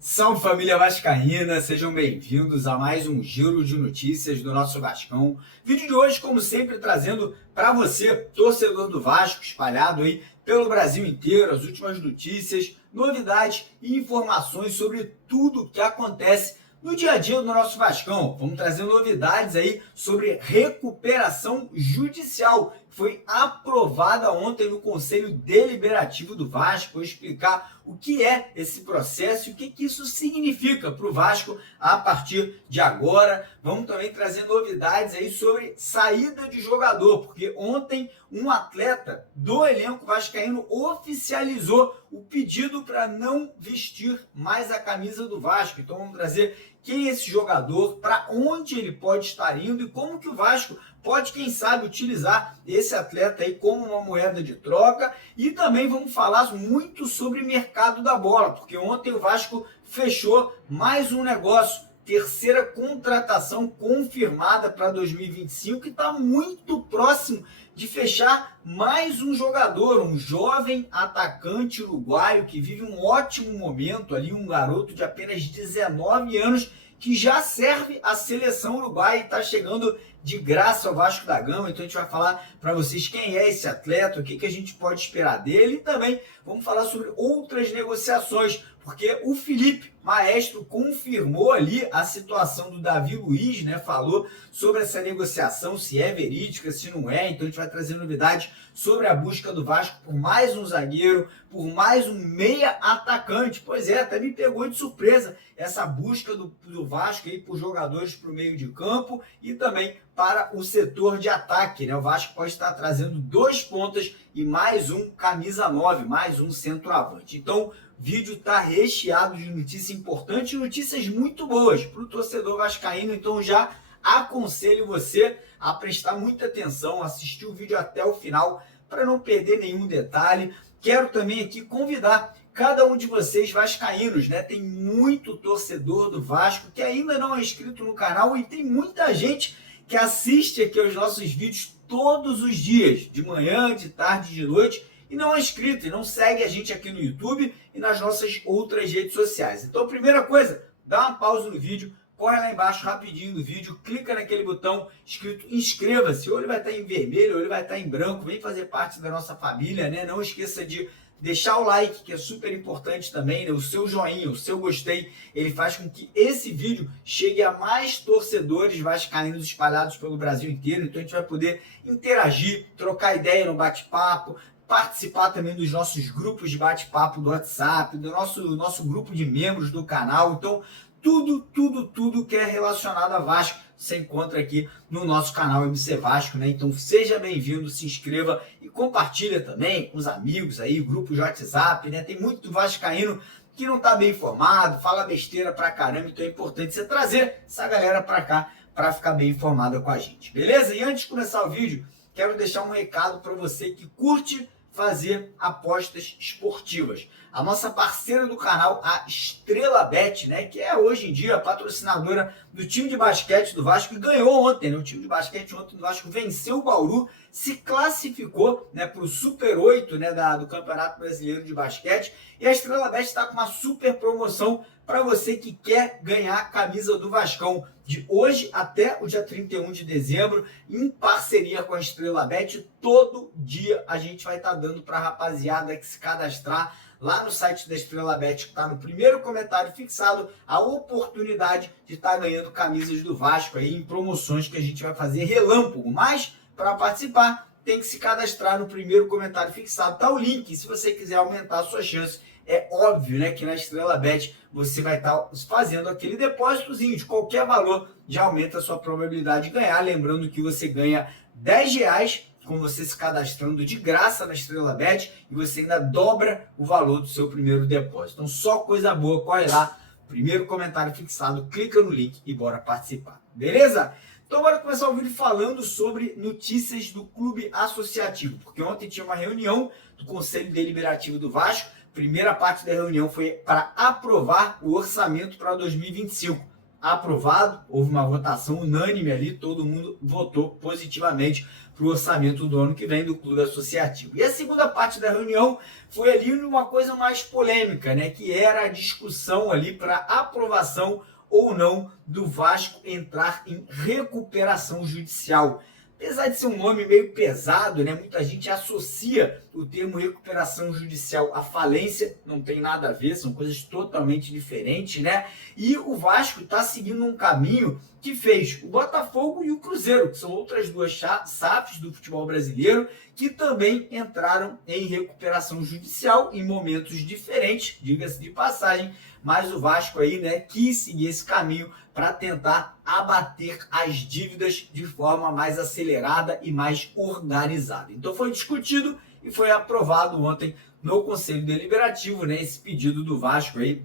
Salve família vascaína, sejam bem-vindos a mais um giro de notícias do nosso Vascão. Vídeo de hoje, como sempre, trazendo para você, torcedor do Vasco, espalhado aí pelo Brasil inteiro, as últimas notícias, novidades e informações sobre tudo que acontece no dia a dia do nosso Vascão. Vamos trazer novidades aí sobre recuperação judicial. Foi aprovada ontem no Conselho Deliberativo do Vasco. Vou explicar o que é esse processo e o que isso significa para o Vasco a partir de agora. Vamos também trazer novidades aí sobre saída de jogador, porque ontem um atleta do elenco vascaíno oficializou o pedido para não vestir mais a camisa do Vasco. Então vamos trazer quem é esse jogador, para onde ele pode estar indo e como que o Vasco pode, quem sabe, utilizar esse atleta aí como uma moeda de troca. E também vamos falar muito sobre mercado da bola, porque ontem o Vasco fechou mais um negócio, terceira contratação confirmada para 2025, e está muito próximo de fechar mais um jogador, um jovem atacante uruguaio que vive um ótimo momento ali, um garoto de apenas 19 anos que já serve a seleção uruguaia e está chegando de graça ao Vasco da Gama. Então a gente vai falar para vocês quem é esse atleta, o que a gente pode esperar dele, e também vamos falar sobre outras negociações, porque o Felipe Maestro confirmou ali a situação do Davi Luiz, né? Falou sobre essa negociação, se é verídica, se não é. Então a gente vai trazer novidades sobre a busca do Vasco por mais um zagueiro, por mais um meia atacante. Pois é, até me pegou de surpresa essa busca do Vasco aí por jogadores para o meio de campo e também para o setor de ataque, né? O Vasco pode estar trazendo 2 pontas e mais um camisa 9, mais um centroavante. Então, o vídeo está recheado de notícias importantes e notícias muito boas para o torcedor vascaíno. Então, já aconselho você a prestar muita atenção, assistir o vídeo até o final para não perder nenhum detalhe. Quero também aqui convidar cada um de vocês vascaínos, né? Tem muito torcedor do Vasco que ainda não é inscrito no canal e tem muita gente que assiste aqui aos nossos vídeos todos os dias, de manhã, de tarde, de noite, e não é inscrito e não segue a gente aqui no YouTube e nas nossas outras redes sociais. Então, primeira coisa, dá uma pausa no vídeo, corre lá embaixo rapidinho do vídeo, clica naquele botão escrito inscreva-se, ou ele vai estar em vermelho, ou ele vai estar em branco, vem fazer parte da nossa família, né? Não esqueça de deixar o like, que é super importante também, né? O seu joinha, o seu gostei, ele faz com que esse vídeo chegue a mais torcedores vascaínos espalhados pelo Brasil inteiro. Então a gente vai poder interagir, trocar ideia no bate-papo, participar também dos nossos grupos de bate-papo do WhatsApp, do nosso grupo de membros do canal. Então tudo que é relacionado a Vasco você encontra aqui no nosso canal MC Vasco, né? Então seja bem-vindo, se inscreva e compartilha também com os amigos aí, grupos de WhatsApp, né? Tem muito vascaíno que não tá bem informado, fala besteira pra caramba, então é importante você trazer essa galera pra cá pra ficar bem informada com a gente, beleza? E antes de começar o vídeo, quero deixar um recado para você que curte fazer apostas esportivas. A nossa parceira do canal, a Estrela Bet, né, que é hoje em dia a patrocinadora do time de basquete do Vasco, e ganhou ontem, né? O time de basquete ontem do Vasco venceu o Bauru, se classificou, né, para o Super 8, né, do Campeonato Brasileiro de Basquete, e a Estrela Bet está com uma super promoção para você que quer ganhar a camisa do Vascão, de hoje até o dia 31 de dezembro, em parceria com a Estrela Bet. Todo dia a gente vai estar dando para a rapaziada que se cadastrar lá no site da Estrela Bet, que está no primeiro comentário fixado, a oportunidade de estar ganhando camisas do Vasco aí em promoções que a gente vai fazer relâmpago. Mas, para participar, tem que se cadastrar no primeiro comentário fixado. Tá o link, e se você quiser aumentar a sua chance, é óbvio, né, que na Estrela Bet você vai estar fazendo aquele depósitozinho de qualquer valor, já aumenta a sua probabilidade de ganhar. Lembrando que você ganha R$10 com você se cadastrando de graça na Estrela Bet, e você ainda dobra o valor do seu primeiro depósito. Então só coisa boa, corre lá, primeiro comentário fixado, clica no link e bora participar, beleza? Então bora começar o vídeo falando sobre notícias do clube associativo, porque ontem tinha uma reunião do Conselho Deliberativo do Vasco. Primeira parte da reunião foi para aprovar o orçamento para 2025. aprovado, houve uma votação unânime ali, todo mundo votou positivamente para o orçamento do ano que vem do clube associativo. E a segunda parte da reunião foi ali uma coisa mais polêmica, né, que era a discussão ali para aprovação ou não do Vasco entrar em recuperação judicial. Apesar de ser um nome meio pesado, né, muita gente associa o termo recuperação judicial à falência, não tem nada a ver, são coisas totalmente diferentes, né? E o Vasco está seguindo um caminho que fez o Botafogo e o Cruzeiro, que são outras duas SAFs do futebol brasileiro, que também entraram em recuperação judicial em momentos diferentes, diga-se de passagem, mas o Vasco aí, né, quis seguir esse caminho para tentar abater as dívidas de forma mais acelerada e mais organizada. Então foi discutido e foi aprovado ontem no Conselho Deliberativo, né, esse pedido do Vasco aí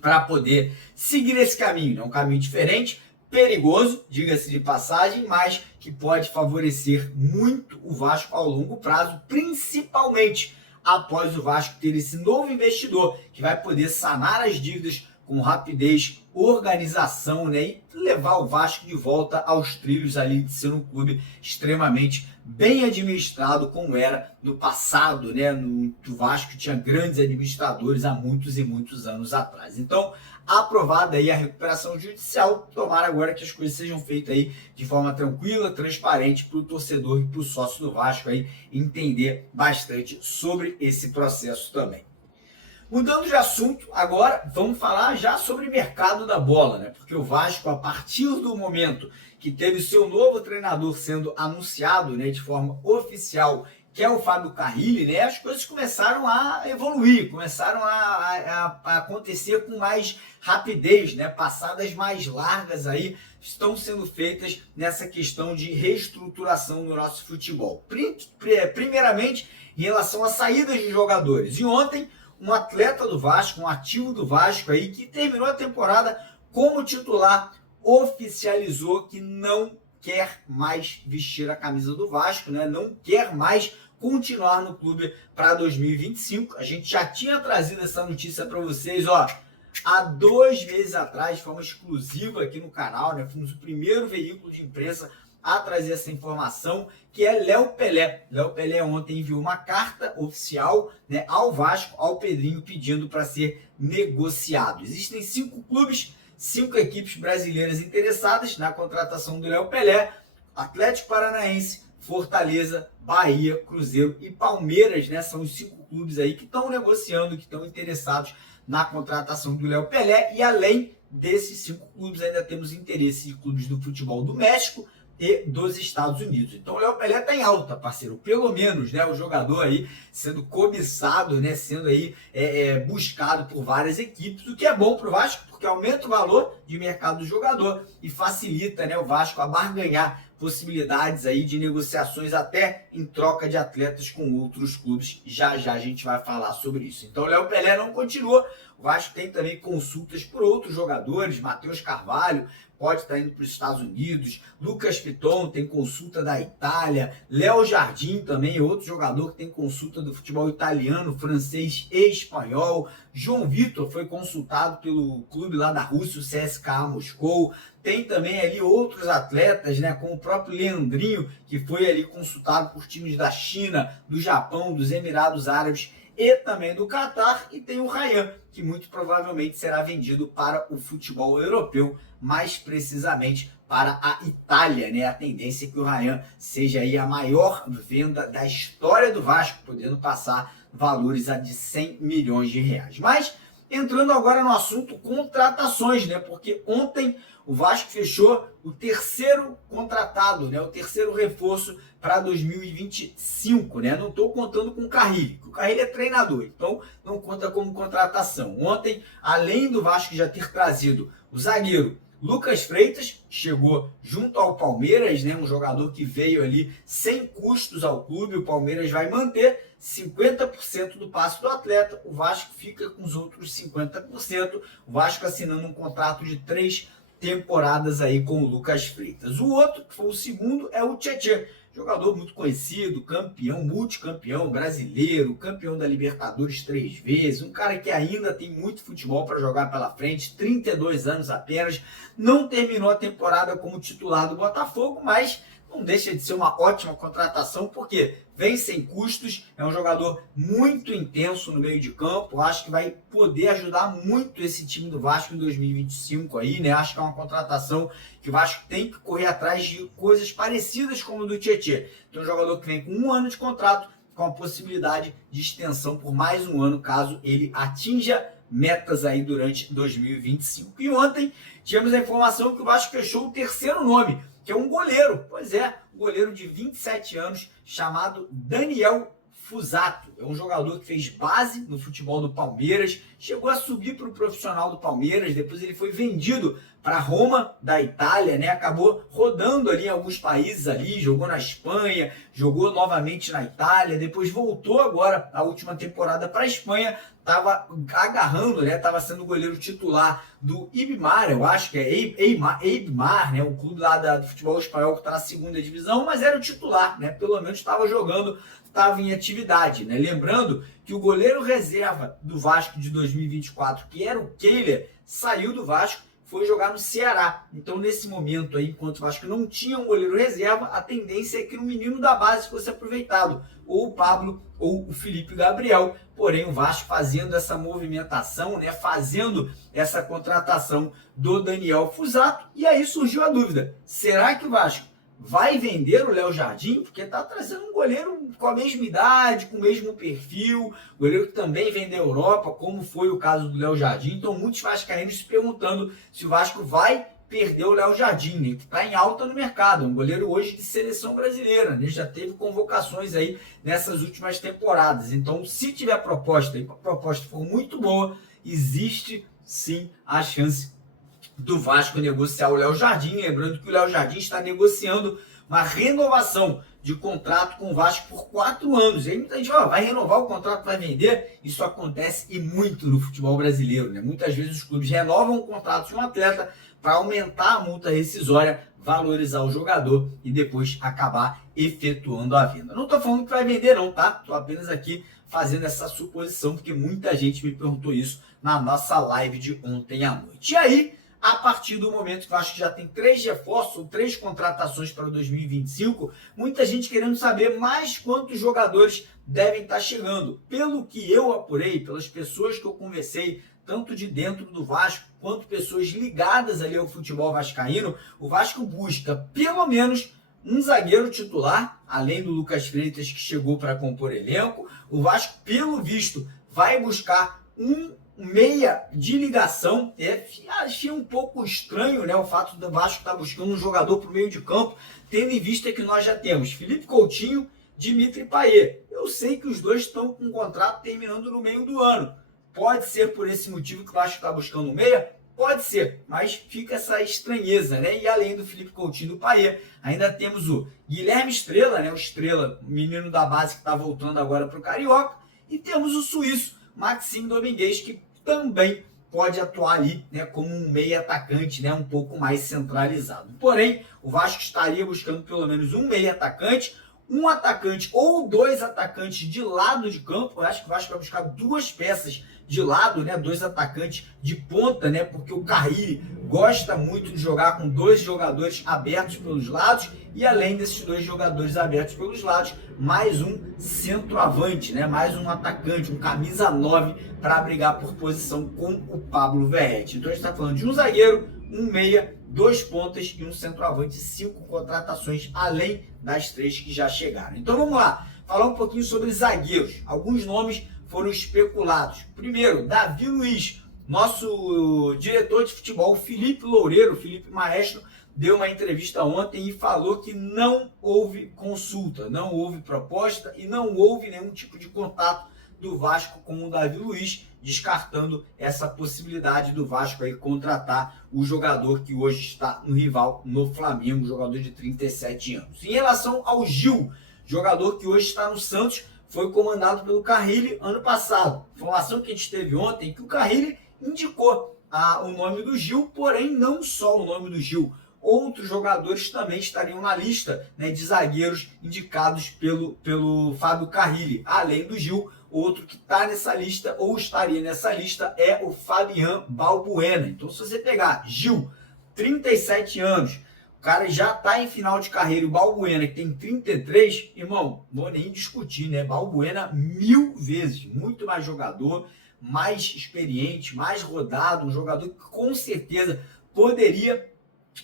para poder seguir esse caminho, né, um caminho diferente, perigoso, diga-se de passagem, mas que pode favorecer muito o Vasco ao longo prazo, principalmente após o Vasco ter esse novo investidor que vai poder sanar as dívidas com rapidez, organização, né, e levar o Vasco de volta aos trilhos ali de ser um clube extremamente bem administrado como era no passado, né, o Vasco tinha grandes administradores há muitos e muitos anos atrás. Então, aprovada aí a recuperação judicial, tomara agora que as coisas sejam feitas aí de forma tranquila, transparente para o torcedor e para o sócio do Vasco aí entender bastante sobre esse processo também. Mudando de assunto, agora vamos falar já sobre o mercado da bola, né? Porque o Vasco, a partir do momento que teve o seu novo treinador sendo anunciado, né, de forma oficial, que é o Fábio Carrilli, né, as coisas começaram a evoluir, começaram a acontecer com mais rapidez, né, passadas mais largas aí estão sendo feitas nessa questão de reestruturação do nosso futebol. Primeiramente, em relação a saídas de jogadores. E ontem, um atleta do Vasco, um ativo do Vasco aí, que terminou a temporada como titular, oficializou que não quer mais vestir a camisa do Vasco, né? Não quer mais continuar no clube para 2025. A gente já tinha trazido essa notícia para vocês, ó, há 2 meses atrás, de forma exclusiva aqui no canal, né? Fomos o primeiro veículo de imprensa a trazer essa informação, que é Léo Pelé. Léo Pelé ontem enviou uma carta oficial, né, ao Vasco, ao Pedrinho, pedindo para ser negociado. Existem 5 clubes, 5 equipes brasileiras interessadas na contratação do Léo Pelé: Atlético Paranaense, Fortaleza, Bahia, Cruzeiro e Palmeiras, né? São os 5 clubes aí que estão negociando, que estão interessados na contratação do Léo Pelé. E além desses 5 clubes, ainda temos interesse de clubes do futebol do México e dos Estados Unidos. Então o Léo Pelé está em alta, parceiro. Pelo menos, né, o jogador aí sendo cobiçado, né, sendo aí buscado por várias equipes, o que é bom para o Vasco, porque aumenta o valor de mercado do jogador e facilita, né, o Vasco a barganhar possibilidades aí de negociações até em troca de atletas com outros clubes. Já já a gente vai falar sobre isso. Então o Léo Pelé não continua. O Vasco tem também consultas por outros jogadores. Matheus Carvalho pode estar indo para os Estados Unidos. Lucas Piton tem consulta da Itália. Léo Jardim também é outro jogador que tem consulta do futebol italiano, francês e espanhol. João Vitor foi consultado pelo clube lá da Rússia, o CSKA Moscou. Tem também ali outros atletas, né, como o próprio Leandrinho, que foi ali consultado por times da China, do Japão, dos Emirados Árabes e também do Catar. E tem o Ryan, que muito provavelmente será vendido para o futebol europeu, mais precisamente para a Itália, né? A tendência é que o Ryan seja aí a maior venda da história do Vasco, podendo passar valores de 100 milhões de reais. Mas entrando agora no assunto contratações, né? Porque ontem o Vasco fechou o terceiro contratado, né? O terceiro reforço para 2025, né? Não estou contando com o Carrilli, porque o Carrilli é treinador, então não conta como contratação. Ontem, além do Vasco já ter trazido o zagueiro Lucas Freitas, chegou junto ao Palmeiras, né? Um jogador que veio ali sem custos ao clube. O Palmeiras vai manter 50% do passe do atleta, o Vasco fica com os outros 50%. O Vasco assinando um contrato de 3 temporadas aí com o Lucas Freitas. O outro, que foi o segundo, é o Tietê, Jogador muito conhecido, campeão, multicampeão brasileiro, campeão da Libertadores 3 vezes, um cara que ainda tem muito futebol para jogar pela frente, 32 anos apenas, não terminou a temporada como titular do Botafogo, mas não deixa de ser uma ótima contratação, porque vem sem custos, é um jogador muito intenso no meio de campo, acho que vai poder ajudar muito esse time do Vasco em 2025 aí, né? Acho que é uma contratação que o Vasco tem que correr atrás de coisas parecidas como o do Tietê. Tem um jogador que vem com 1 ano de contrato, com a possibilidade de extensão por mais 1 ano, caso ele atinja metas aí durante 2025. E ontem tivemos a informação que o Vasco fechou o 3º nome, que é um goleiro. Pois é, um goleiro de 27 anos chamado Daniel Fuzato. É um jogador que fez base no futebol do Palmeiras, chegou a subir para o profissional do Palmeiras, depois ele foi vendido para Roma, da Itália, né? Acabou rodando ali em alguns países ali, jogou na Espanha, jogou novamente na Itália, depois voltou agora, a última temporada, para a Espanha, estava agarrando, né? Estava sendo goleiro titular do Eibamar, eu acho que é Eibamar, né? O clube lá do futebol espanhol que está na 2ª divisão, mas era o titular, né? Pelo menos estava jogando, estava em atividade, né? Lembrando que o goleiro reserva do Vasco de 2024, que era o Kehler, saiu do Vasco, foi jogar no Ceará. Então, nesse momento aí, enquanto o Vasco não tinha um goleiro reserva, a tendência é que o menino da base fosse aproveitado, ou o Pablo ou o Felipe Gabriel. Porém, o Vasco fazendo essa movimentação, né, fazendo essa contratação do Daniel Fuzato, e aí surgiu a dúvida: será que o Vasco vai vender o Léo Jardim? Porque está trazendo um goleiro com a mesma idade, com o mesmo perfil, goleiro que também vem da Europa, como foi o caso do Léo Jardim. Então, muitos vascaínos se perguntando se o Vasco vai perder o Léo Jardim, né, que está em alta no mercado, um goleiro hoje de seleção brasileira, né, já teve convocações aí nessas últimas temporadas. Então, se tiver proposta e a proposta for muito boa, existe sim a chance do Vasco negociar o Léo Jardim. Lembrando que o Léo Jardim está negociando uma renovação de contrato com o Vasco por 4 anos. E aí muita gente vai renovar o contrato, vai vender. Isso acontece e muito no futebol brasileiro, né? Muitas vezes os clubes renovam o contrato de um atleta para aumentar a multa rescisória, valorizar o jogador e depois acabar efetuando a venda. Não estou falando que vai vender não, tá? Estou apenas aqui fazendo essa suposição, porque muita gente me perguntou isso na nossa live de ontem à noite. E aí, a partir do momento que eu acho que já tem 3 reforços, ou 3 contratações para 2025, muita gente querendo saber mais quantos jogadores devem estar chegando. Pelo que eu apurei, pelas pessoas que eu conversei, tanto de dentro do Vasco, quanto pessoas ligadas ali ao futebol vascaíno, o Vasco busca pelo menos um zagueiro titular, além do Lucas Freitas, que chegou para compor elenco. O Vasco, pelo visto, vai buscar um meia de ligação. Achei um pouco estranho, né, o fato do Vasco estar buscando um jogador para o meio de campo, tendo em vista que nós já temos Felipe Coutinho, Dimitri Payet. Eu sei que os dois estão com um contrato terminando no meio do ano. Pode ser por esse motivo que o Vasco está buscando um meia? Pode ser, mas fica essa estranheza, né? E além do Felipe Coutinho e do Payet, ainda temos o Guilherme Estrela, né? O Estrela, menino da base que está voltando agora para o Carioca. E temos o suíço Maxime Domingues, que também pode atuar ali, né, como um meia atacante, né, um pouco mais centralizado. Porém, o Vasco estaria buscando pelo menos um meia atacante, um atacante ou 2 atacantes de lado de campo. Eu acho que o Vasco vai buscar 2 peças de lado, né, 2 atacantes de ponta, né, porque o Carille gosta muito de jogar com 2 jogadores abertos pelos lados, e além desses 2 jogadores abertos pelos lados, mais um centroavante, né, mais um atacante, um camisa 9 para brigar por posição com o Pablo Verratti. Então a gente está falando de um zagueiro, um meia, 2 pontas e um centroavante, 5 contratações além das 3 que já chegaram. Então vamos lá, falar um pouquinho sobre zagueiros. Alguns nomes foram especulados. Primeiro, Davi Luiz. Nosso diretor de futebol, Felipe Loureiro, Felipe Maestro, deu uma entrevista ontem e falou que não houve consulta, não houve proposta e não houve nenhum tipo de contato do Vasco com o Davi Luiz, descartando essa possibilidade do Vasco aí contratar o jogador que hoje está no rival, no Flamengo, jogador de 37 anos. Em relação ao Gil, jogador que hoje está no Santos, foi comandado pelo Carille ano passado. Informação que a gente teve ontem, que o Carille indicou o nome do Gil, porém não só o nome do Gil, outros jogadores também estariam na lista, né, de zagueiros indicados pelo Fábio Carrilli. Além do Gil, outro que está nessa lista ou estaria nessa lista é o Fabián Balbuena. Então, se você pegar Gil, 37 anos, o cara já está em final de carreira, e o Balbuena, que tem 33, irmão, não vou nem discutir, né? Balbuena 1000 vezes, muito mais jogador, mais experiente, mais rodado, um jogador que com certeza poderia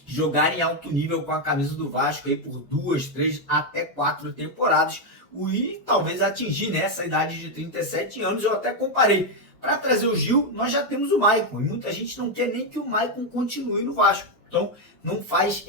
jogar em alto nível com a camisa do Vasco aí por 2, 3, até 4 temporadas e talvez atingir nessa idade de 37 anos. Eu até comparei. Para trazer o Gil, nós já temos o Maicon e muita gente não quer nem que o Maicon continue no Vasco. Então não faz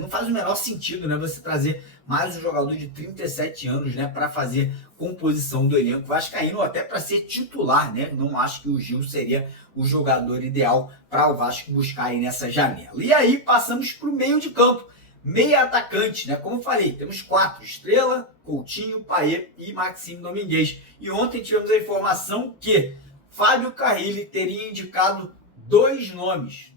não faz o menor sentido, né, você trazer mais um jogador de 37 anos, né, para fazer composição do elenco vascaíno, ou até para ser titular, né? Não acho que o Gil seria o jogador ideal para o Vasco buscar aí nessa janela. E aí passamos para o meio de campo, meia atacante, né? Como eu falei, temos 4: Estrela, Coutinho, Payet e Maxime Domingues. E ontem tivemos a informação que Fábio Carrilli teria indicado dois nomes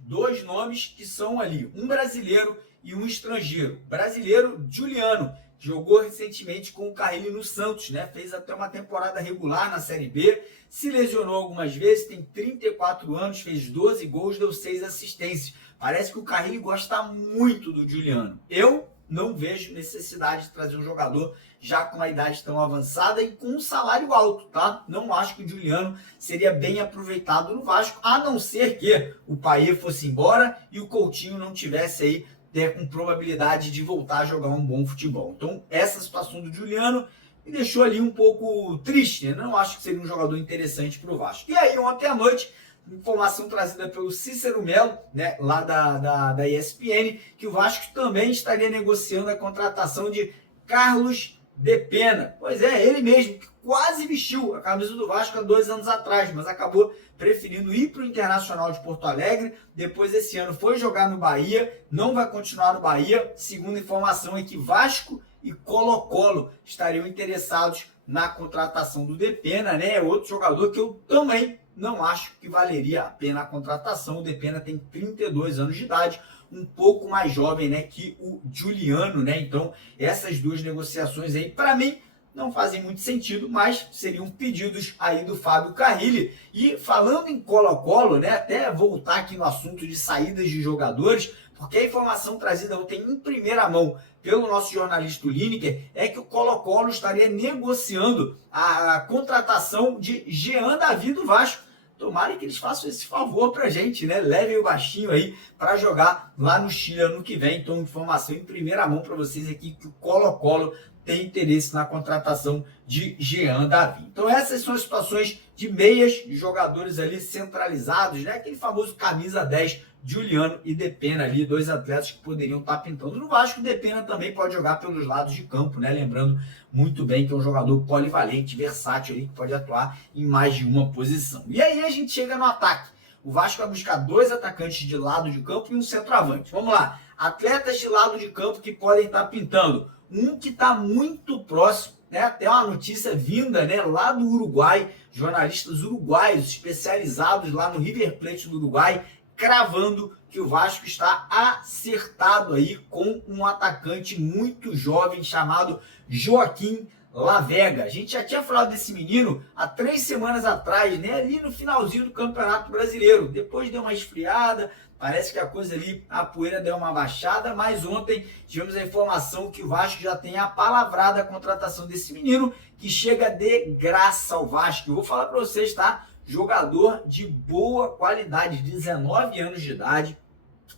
que são ali, um brasileiro e um estrangeiro. Brasileiro, Juliano, jogou recentemente com o Carrilli no Santos, né? Fez até uma temporada regular na Série B, se lesionou algumas vezes, tem 34 anos, fez 12 gols, deu 6 assistências. Parece que o Carrilli gosta muito do Juliano. Eu não vejo necessidade de trazer um jogador já com uma idade tão avançada e com um salário alto, tá? Não acho que o Juliano seria bem aproveitado no Vasco, a não ser que o Payet fosse embora e o Coutinho não tivesse aí com probabilidade de voltar a jogar um bom futebol. Então, essa situação do Juliano me deixou ali um pouco triste, né? Não acho que seria um jogador interessante para o Vasco. E aí, ontem à noite, informação trazida pelo Cícero Melo, né, lá da ESPN, que o Vasco também estaria negociando a contratação de Carlos de Pena. Pois é, ele mesmo, que quase vestiu a camisa do Vasco há 2 anos atrás, mas acabou preferindo ir para o Internacional de Porto Alegre. Depois, esse ano, foi jogar no Bahia, não vai continuar no Bahia. Segunda informação é que Vasco e Colo-Colo estariam interessados na contratação do Depena, né? É outro jogador que eu também não acho que valeria a pena a contratação. O Depena tem 32 anos de idade, um pouco mais jovem, né, que o Juliano, né? Então, essas duas negociações aí, para mim, não fazem muito sentido, mas seriam pedidos aí do Fábio Carrilli. E falando em Colo-Colo, né, até voltar aqui no assunto de saídas de jogadores, porque a informação trazida ontem em primeira mão pelo nosso jornalista Lineker é que o Colo-Colo estaria negociando a contratação de Jean Davi do Vasco. Tomara que eles façam esse favor pra gente, né? Levem o baixinho aí para jogar lá no Chile ano que vem. Então, informação em primeira mão para vocês aqui que o Colo-Colo tem interesse na contratação de Jean Davi. Então, essas são as situações de meias, de jogadores ali centralizados, né? Aquele famoso camisa 10, Juliano e Depena ali, 2 atletas que poderiam estar pintando no Vasco. O Depena também pode jogar pelos lados de campo, né? Lembrando muito bem que é um jogador polivalente, versátil ali, que pode atuar em mais de uma posição. E aí a gente chega no ataque. O Vasco vai buscar 2 atacantes de lado de campo e um centroavante. Vamos lá. Atletas de lado de campo que podem estar pintando. Um que está muito próximo, né? Até uma notícia vinda, né, lá do Uruguai, jornalistas uruguaios especializados lá no River Plate do Uruguai, cravando que o Vasco está acertado aí com um atacante muito jovem chamado Joaquim Lavega. A gente já tinha falado desse menino há 3 semanas atrás, né, ali no finalzinho do Campeonato Brasileiro. Depois deu uma esfriada, parece que a coisa ali, a poeira deu uma baixada, mas ontem tivemos a informação que o Vasco já tem a palavrada a contratação desse menino, que chega de graça ao Vasco. Eu vou falar para vocês, tá? Jogador de boa qualidade, 19 anos de idade.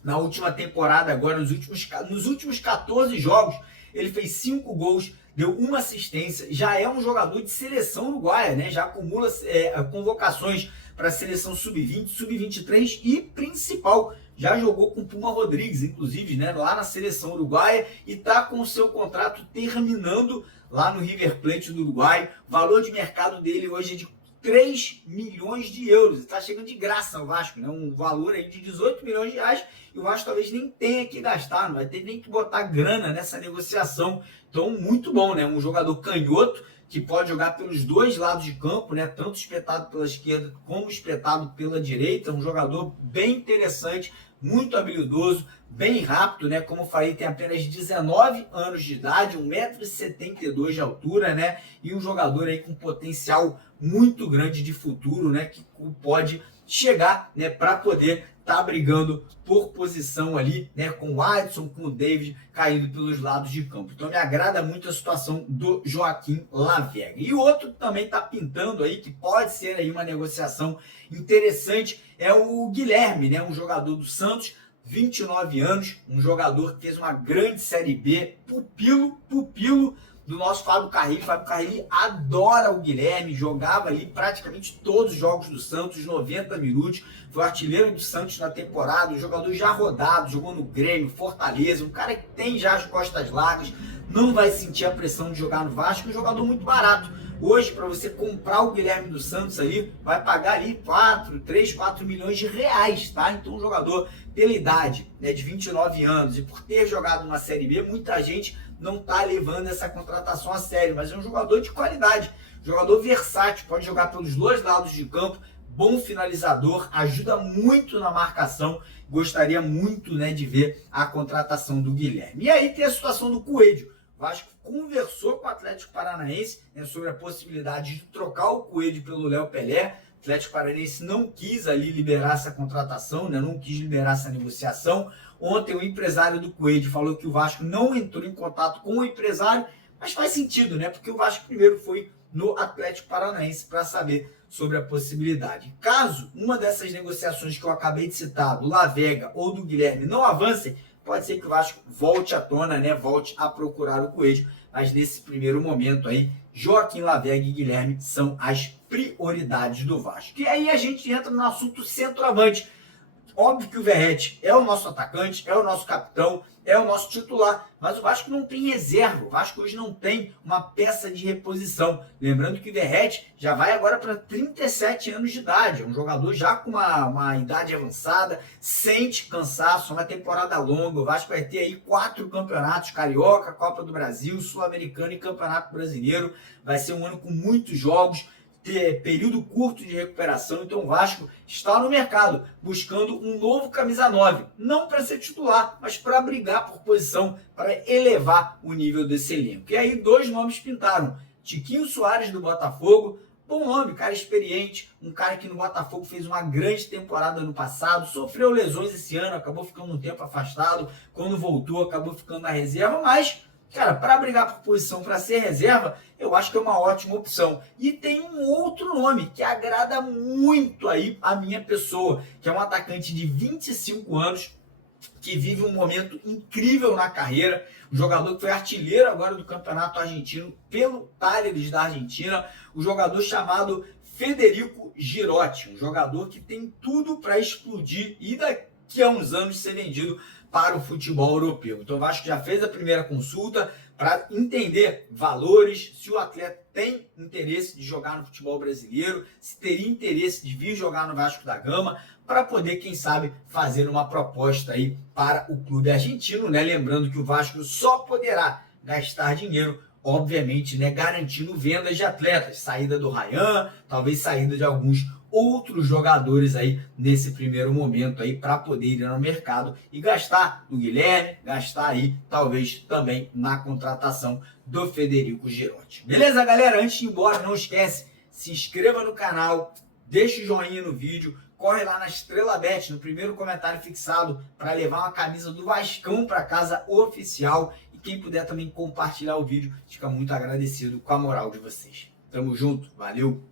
Na última temporada, agora nos últimos 14 jogos, ele fez 5 gols, deu 1 assistência. Já é um jogador de seleção uruguaia, né? Já acumula convocações para a seleção sub-20, sub-23 e principal. Já jogou com o Puma Rodrigues, inclusive, né, lá na seleção uruguaia, e está com o seu contrato terminando lá no River Plate do Uruguai. O valor de mercado dele hoje é de 3 milhões de euros. Está chegando de graça ao Vasco, né? Um valor aí de 18 milhões de reais. E o Vasco talvez nem tenha que gastar, não vai ter nem que botar grana nessa negociação. Então, muito bom, né? Um jogador canhoto que pode jogar pelos 2 lados de campo, né? Tanto espetado pela esquerda como espetado pela direita. Um jogador bem interessante muito habilidoso, bem rápido, né? Como eu falei, tem apenas 19 anos de idade, 1,72 m de altura, né? E um jogador aí com potencial muito grande de futuro, né? Que pode chegar, né, para poder estar brigando por posição ali, né, com o Adson, com o David caindo pelos lados de campo. Então me agrada muito a situação do Joaquim Lavega. E outro que também está pintando aí, que pode ser aí uma negociação interessante, é o Guilherme, né, um jogador do Santos, 29 anos, um jogador que fez uma grande Série B, pupilo do nosso Fábio Carrilli. Fábio Carrilli adora o Guilherme, jogava ali praticamente todos os jogos do Santos, 90 minutos, foi artilheiro do Santos na temporada, um jogador já rodado, jogou no Grêmio, Fortaleza, um cara que tem já as costas largas, não vai sentir a pressão de jogar no Vasco, um jogador muito barato. Hoje, para você comprar o Guilherme dos Santos ali, vai pagar ali 4 milhões de reais, tá? Então, um jogador pela idade, né, de 29 anos e por ter jogado uma Série B, muita gente não tá levando essa contratação a sério, mas é um jogador de qualidade, jogador versátil, pode jogar pelos dois lados de campo, bom finalizador, ajuda muito na marcação. Gostaria muito, né, de ver a contratação do Guilherme. E aí tem a situação do Coelho. O Vasco conversou com o Atlético Paranaense, né, sobre a possibilidade de trocar o Coelho pelo Léo Pelé. O Atlético Paranaense não quis ali liberar essa contratação, né, não quis liberar essa negociação. Ontem o empresário do Coelho falou que o Vasco não entrou em contato com o empresário, mas faz sentido, né? Porque o Vasco primeiro foi no Atlético Paranaense para saber sobre a possibilidade. Caso uma dessas negociações que eu acabei de citar, do Lavega ou do Guilherme, não avancem, pode ser que o Vasco volte à tona, né? Volte a procurar o Coelho. Mas nesse primeiro momento aí, Joaquim Lavega e Guilherme são as prioridades do Vasco. E aí a gente entra no assunto centroavante. Óbvio que o Verratti é o nosso atacante, é o nosso capitão, é o nosso titular, mas o Vasco não tem reserva, o Vasco hoje não tem uma peça de reposição. Lembrando que o Verratti já vai agora para 37 anos de idade, é um jogador já com uma idade avançada, sente cansaço, uma temporada longa, o Vasco vai ter aí 4 campeonatos, Carioca, Copa do Brasil, Sul-Americano e Campeonato Brasileiro, vai ser um ano com muitos jogos, período curto de recuperação, então o Vasco está no mercado buscando um novo camisa 9, não para ser titular, mas para brigar por posição, para elevar o nível desse elenco. E aí 2 nomes pintaram, Tiquinho Soares do Botafogo, bom nome, cara experiente, um cara que no Botafogo fez uma grande temporada no passado, sofreu lesões esse ano, acabou ficando um tempo afastado, quando voltou acabou ficando na reserva, mas cara, para brigar por posição, para ser reserva, eu acho que é uma ótima opção. E tem um outro nome que agrada muito aí a minha pessoa, que é um atacante de 25 anos, que vive um momento incrível na carreira, um jogador que foi artilheiro agora do Campeonato Argentino pelo Talleres da Argentina, um jogador chamado Federico Girotti, um jogador que tem tudo para explodir e daqui a uns anos ser vendido para o futebol europeu. Então o Vasco já fez a primeira consulta para entender valores, se o atleta tem interesse de jogar no futebol brasileiro, se teria interesse de vir jogar no Vasco da Gama, para poder, quem sabe, fazer uma proposta aí para o clube argentino, né? Lembrando que o Vasco só poderá gastar dinheiro, obviamente, né, garantindo vendas de atletas, saída do Ryan, talvez saída de alguns outros jogadores aí nesse primeiro momento aí para poder ir no mercado e gastar no Guilherme, gastar aí talvez também na contratação do Federico Girotti. Beleza, galera? Antes de ir embora, não esquece, se inscreva no canal, deixa o joinha no vídeo, corre lá na Estrela Bet, no primeiro comentário fixado, para levar uma camisa do Vascão para casa oficial. E quem puder também compartilhar o vídeo, fica muito agradecido com a moral de vocês. Tamo junto, valeu!